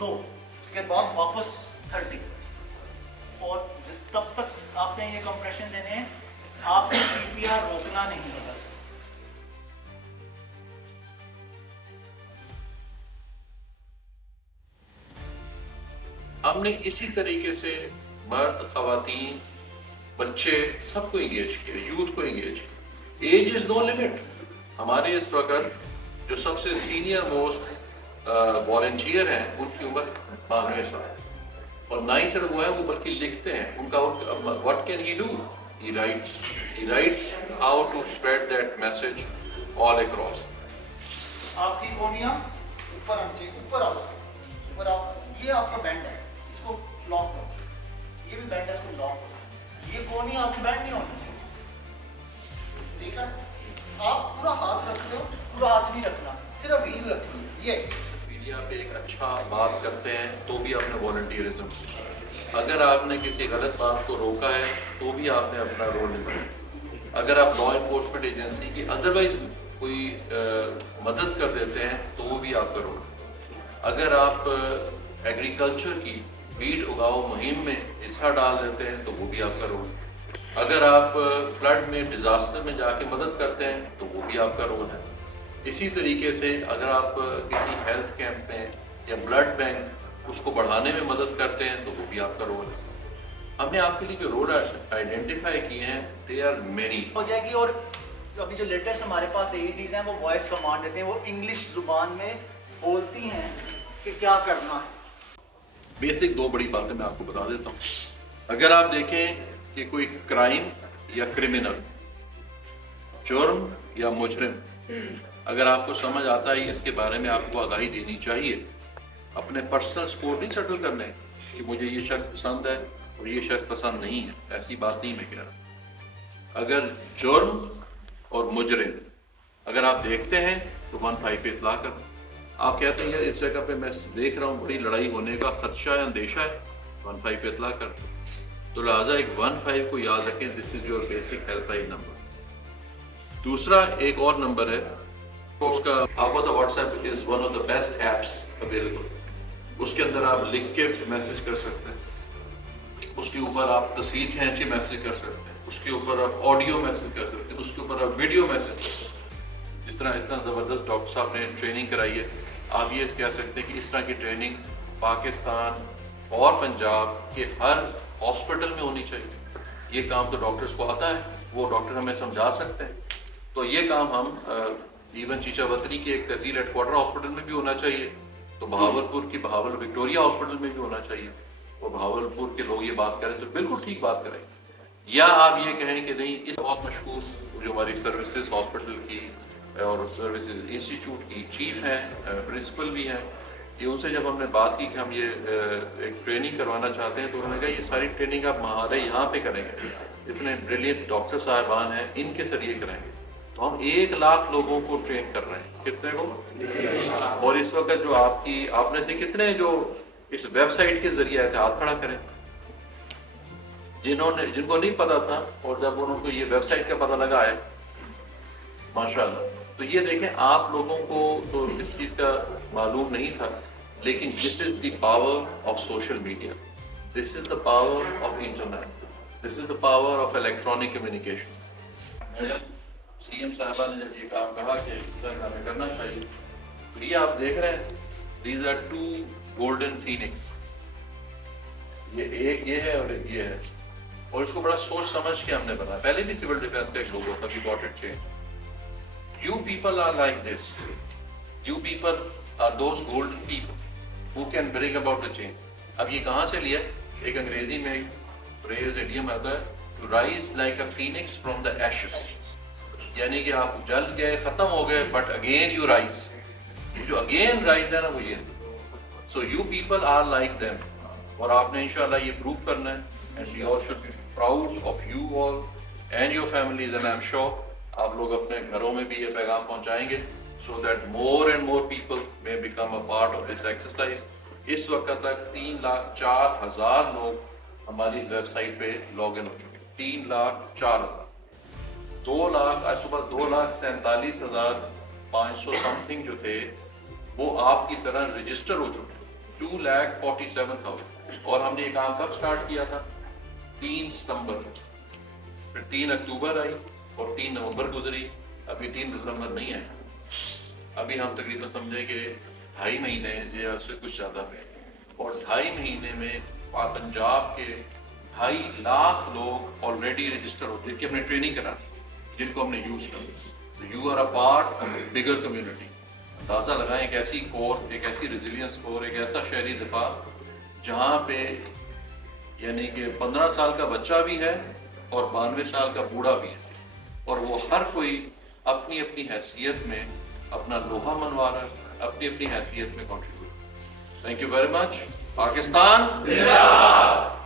2, उसके बाद वापस 30, और तब तक आपने ये कंप्रेशन देने हैं, आपने CPR रोकना नहीं होगा। हमने इसी तरीके से मर्द, खवातीन, बच्चे सबको इंगेज किया, यूथ को इंगेज किया। Age is no limit. हमारे इस वक्त जो सबसे सीनियर मोस्ट वॉलंटियर हैं उनकी उम्र 92 साल, और ना ही सिर्फ वो है, वो बल्कि लिखते हैं। उनका what can he do, he writes how to spread that message all across। आपकी कोनियाँ ऊपर आनी चाहिए, ऊपर आओ, ऊपर आओ। ये आपका बैंड है, इसको लॉक करो। ये भी बैंड है, इसको लॉक करो। ये कोनियाँ आपकी बैंड नहीं होनी चाहिए, ठीक है? आप पूरा हाथ रख रहे हो, पूरा हाथ नहीं रखना, सिर्फ हील रखनी है। ये मीडिया पे एक अच्छा बात करते हैं तो भी आपने वॉलंटियरिज्म किया, अगर आपने किसी गलत बात को रोका है तो भी आपने अपना रोल निभाया, अगर आप लॉ इन्फोर्समेंट एजेंसी की अदरवाइज कोई मदद कर देते हैं तो वो भी आपका रोल, अगर आप एग्रीकल्चर की बीज उगाओ मुहिम में हिस्सा डाल देते हैं तो वो भी आपका रोल, अगर आप फ्लड में, डिजास्टर में जाके मदद करते हैं तो वो भी आपका रोल है। इसी तरीके से अगर आप किसी हेल्थ कैंप में या ब्लड बैंक उसको बढ़ाने में मदद करते हैं तो वो भी आपका रोल है। हमने आपके लिए जो रोल आइडेंटिफाई किए हैं, दे आर मेनी हो जाएगी। और अभी जो लेटेस्ट हमारे पास AEDs हैं वो वॉइस कमांड देते हैं, वो इंग्लिश जुबान में बोलती हैं कि क्या करना है। बेसिक 2 बड़ी बातें मैं आपको बता देता हूँ। अगर आप देखें कि कोई क्राइम या क्रिमिनल, जुर्म या मुजरिम, अगर आपको समझ आता है इसके बारे में आपको आगाही देनी चाहिए। अपने पर्सनल स्कोर नहीं सेटल करने कि मुझे ये शख्स पसंद है और ये शख्स पसंद नहीं है, ऐसी बात नहीं मैं कह रहा। अगर जुर्म और मुजरिम अगर आप देखते हैं तो 15 पे इतला करना। आप कहते हैं यार इस जगह पे मैं देख रहा हूँ बड़ी लड़ाई होने का खदशा है, अंदेशा है, 15 पे इतला कर। तो लिहाजा एक 15 को याद रखें, this is your basic helpline number. दूसरा एक और नंबर है, उसका आपको तो WhatsApp is one of the best apps available. उसके अंदर आप लिख के मैसेज कर सकते हैं, उसके ऊपर आप तस्वीर खींच के मैसेज कर सकते हैं, उसके ऊपर आप ऑडियो मैसेज कर सकते हैं, उसके ऊपर आप वीडियो मैसेज कर सकते हैं। जिस तरह इतना ज़बरदस्त डॉक्टर साहब ने ट्रेनिंग कराई है, आप ये कह सकते हैं कि इस तरह की ट्रेनिंग पाकिस्तान और पंजाब के हर हॉस्पिटल में होनी चाहिए। ये काम तो डॉक्टर्स को आता है, वो डॉक्टर हमें समझा सकते हैं। तो ये काम हम इवन चीचावतरी के एक तहसील हेडक्वार्टर हॉस्पिटल में भी होना चाहिए, तो बहावलपुर की बहावल विक्टोरिया हॉस्पिटल में भी होना चाहिए। और बहावलपुर के लोग ये बात करें तो बिल्कुल ठीक बात करें, या आप ये कहें कि नहीं इस बहुत मशहूर जो हमारी सर्विसेज हॉस्पिटल की और सर्विसेज इंस्टीट्यूट की चीफ हैं, प्रिंसिपल भी हैं, ये उनसे जब हमने बात की कि हम ये एक ट्रेनिंग करवाना चाहते हैं तो उन्होंने कहा ये सारी ट्रेनिंग आप हमारे यहाँ पे करेंगे, इतने ब्रिलियंट डॉक्टर साहबान हैं इनके जरिए करेंगे। तो हम 1 लाख लोगों को ट्रेन कर रहे हैं। कितने को? और इस वक्त जो आपने से कितने जो इस वेबसाइट के जरिए आए थे, हाथ खड़ा करें। जिनको नहीं पता था और जब उनको ये वेबसाइट का पता लगा है, माशाल्लाह। तो ये देखें, आप लोगों को तो इस चीज़ का मालूम नहीं था, लेकिन this is the power of social media, this is the power of internet, this is the power of electronic communication. Madam CM साहबा ने जब ये काम कहा कि इस तरह हमें करना चाहिए, तो ये आप देख रहे हैं, दीज आर 2 गोल्डन फीनिक्स, ये एक ये है और एक ये है, और इसको बड़ा सोच समझ के हमने बनाया। पहले भी सिविल डिफेंस का एक लोगो था, we got it change. You people are like this, you people are those golden people who can bring about the change. अब ये कहाँ से लिया? एक अंग्रेजी में एक फ्रेज इडियम आता है, to rise like a phoenix from the ashes, यानी कि आप जल गए, खत्म हो गए, बट अगेन यू राइज। जो अगेन राइज है ना वो ये। So you people are like them, और आपने इंशाल्लाह ये प्रूव करना है, and we all should be proud of you all and your families, and I am sure आप लोग अपने घरों में भी ये पैगाम पहुंचाएंगे, so that more and more people may become a part of this exercise. इस वक्त तक 3,04,000 लोग हमारी वेबसाइट पे लॉग इन हो चुके हैं, 3,04,000। 2 लाख आज सुबह 2,47,500 समथिंग जो थे वो आपकी तरह रजिस्टर हो चुके हैं। 2,47,000. اور ہم نے یہ کام کب سٹارٹ کیا تھا؟ 3 ستمبر، پھر 3 اکتوبر آئی اور 3 نومبر گزری، ابھی 3 دسمبر نہیں آئے. ابھی ہم تقریباً سمجھیں کہ 2.5 مہینے یا اس سے کچھ زیادہ ہے، اور 2.5 مہینے میں پنجاب کے 2.5 لاکھ لوگ آلریڈی رجسٹر ہوتے ہیں کہ ہم نے ٹریننگ کرا جن کو ہم نے یوز کیا. You are a part of bigger community. اندازہ لگائیں ایک ایسی کور، ایک ایسی ریزیلینس کور، ایک ایسا شہری دفاع جہاں پہ یعنی کہ 15 سال کا بچہ بھی ہے اور 92 سال کا بوڑھا بھی ہے، اور وہ ہر کوئی اپنی اپنی حیثیت میں اپنا لوہا منوا رہا ہے، اپنی اپنی حیثیت میں contribute. Thank you very much. Pakistan زندہ باد.